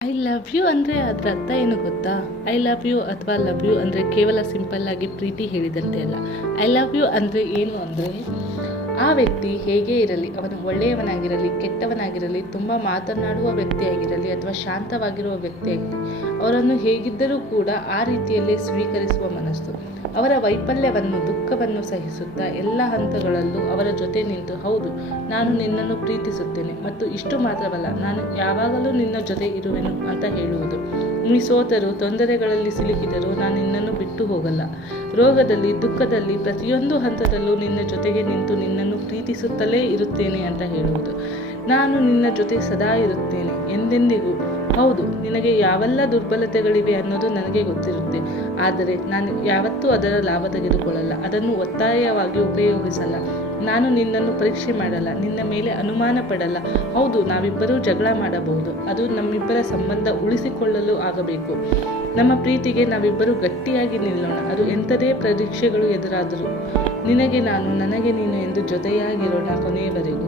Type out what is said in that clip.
I love you ಅಂದರೆ ಅದರ ಅರ್ಥ ಏನು ಗೊತ್ತಾ? ಐ ಲವ್ ಯು ಅಥವಾ ಲವ್ ಯು ಅಂದರೆ ಕೇವಲ ಸಿಂಪಲ್ಲಾಗಿ ಪ್ರೀತಿ ಹೇಳಿದಂತೆ ಅಲ್ಲ. ಐ ಲವ್ ಯು ಅಂದರೆ ಏನು ಅಂದರೆ, ಆ ವ್ಯಕ್ತಿ ಹೇಗೇ ಇರಲಿ, ಅವನು ಒಳ್ಳೆಯವನಾಗಿರಲಿ, ಕೆಟ್ಟವನಾಗಿರಲಿ, ತುಂಬ ಮಾತನಾಡುವ ವ್ಯಕ್ತಿಯಾಗಿರಲಿ ಅಥವಾ ಶಾಂತವಾಗಿರುವ ವ್ಯಕ್ತಿಯಾಗಿರಲಿ, ಅವರನ್ನು ಹೇಗಿದ್ದರೂ ಕೂಡ ಆ ರೀತಿಯಲ್ಲೇ ಸ್ವೀಕರಿಸುವ ಮನಸ್ಸು. ಅವರ ವೈಫಲ್ಯವನ್ನು, ದುಃಖವನ್ನು ಸಹಿಸುತ್ತಾ ಎಲ್ಲ ಹಂತಗಳಲ್ಲೂ ಅವರ ಜೊತೆ ನಿಂತು, ಹೌದು, ನಾನು ನಿನ್ನನ್ನು ಪ್ರೀತಿಸುತ್ತೇನೆ ಮತ್ತು ಇಷ್ಟು ಮಾತ್ರವಲ್ಲ, ನಾನು ಯಾವಾಗಲೂ ನಿನ್ನ ಜೊತೆ ಇರುವೆನು ಅಂತ ಹೇಳುವುದು. ನೀ ಸೋತರೂ, ತೊಂದರೆಗಳಲ್ಲಿ ಸಿಲುಕಿದರೂ ನಾನು ನಿನ್ನನ್ನು ಬಿಟ್ಟು ಹೋಗಲ್ಲ. ರೋಗದಲ್ಲಿ, ದುಃಖದಲ್ಲಿ, ಪ್ರತಿಯೊಂದು ಹಂತದಲ್ಲೂ ನಿನ್ನ ಜೊತೆಗೆ ನಿಂತು ನಿನ್ನನ್ನು ಪ್ರೀತಿಸುತ್ತಲೇ ಇರುತ್ತೇನೆ ಅಂತ ಹೇಳುವುದು. ನಾನು ನಿನ್ನ ಜೊತೆ ಸದಾ ಇರುತ್ತೇನೆ, ಎಂದೆಂದಿಗೂ. ಹೌದು, ನಿನಗೆ ಯಾವೆಲ್ಲ ದುರ್ಬಲತೆಗಳಿವೆ ಅನ್ನೋದು ನನಗೆ ಗೊತ್ತಿರುತ್ತೆ. ಆದರೆ ನಾನು ಯಾವತ್ತೂ ಅದರ ಲಾಭ ತೆಗೆದುಕೊಳ್ಳಲ್ಲ, ಅದನ್ನು ಒತ್ತಾಯವಾಗಿ ಉಪಯೋಗಿಸಲ್ಲ. ನಾನು ನಿನ್ನನ್ನು ಪರೀಕ್ಷೆ ಮಾಡಲ್ಲ, ನಿನ್ನ ಮೇಲೆ ಅನುಮಾನ ಪಡಲ್ಲ. ಹೌದು, ನಾವಿಬ್ಬರೂ ಜಗಳ ಮಾಡಬಹುದು, ಅದು ನಮ್ಮಿಬ್ಬರ ಸಂಬಂಧ ಉಳಿಸಿಕೊಳ್ಳಲು ಆಗಬೇಕು. ನಮ್ಮ ಪ್ರೀತಿಗೆ ನಾವಿಬ್ಬರೂ ಗಟ್ಟಿಯಾಗಿ ನಿಲ್ಲೋಣ, ಅದು ಎಂಥದೇ ಪರೀಕ್ಷೆಗಳು ಎದುರಾದರೂ. ನಿನಗೆ ನಾನು, ನನಗೆ ನೀನು ಎಂದು ಜೊತೆಯಾಗಿರೋಣ ಕೊನೆಯವರೆಗೂ.